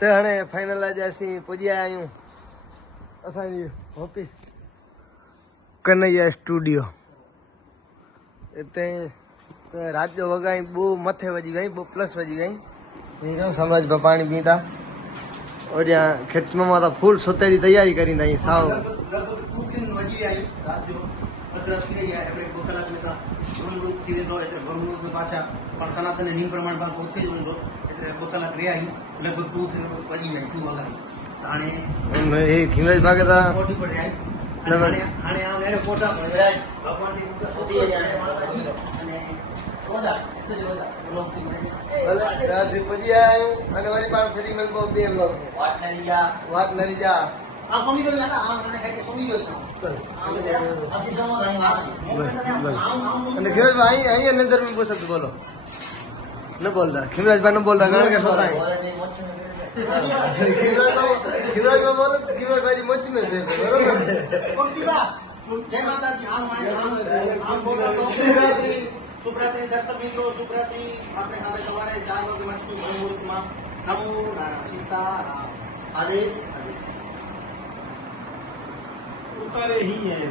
ते हाणे फाइनल आज असीं पुॼी आया आहियूं असांजी ऑफिस कन्हैया स्टूडियो। हिते राति जो वॻाई 2 मथे वॼी वई 2+ वॼी वई। सम्राज पाणी पीता और यहाँ खिच मामा तो फुल सुते जी तैयारी करींदा आहियूं साव सनातन नियम प्रमाण उथे जो हूंदो 2 कलाक रहिया आहियूं लगभग 2 वॼी विया 2 वॻा हाणे हे खीमराज भाग था कोठी पर आई हाणे आ मेरे कोटा पर भगवान ने मुके सोची अने रोजा इते जो रोजा लोग की भले राजी पुॼी आया आहियूं अने वरी पाण फ्री मिलबो ॿिए ब्लॉग में वाट नरीजा आ सोमी जो ना आ मैंने कहे सोमी जो असी सोमा भाई અને ખીમરાજ ભાઈ અહીં અંદર में बोल सकते बोलो न बोलता खीमराज भाई न बोलता कारण के सोता है खीमराज को बोलो खीमराज भाई मोच में दे जय माता दी आम सुप्रात्री दर्शक मित्रों सुप्रात्री आपने हमें सवारे 4 वागे मटसु मुहूर्त में नमो नारायण सीताराम आदेश उतारे ही है।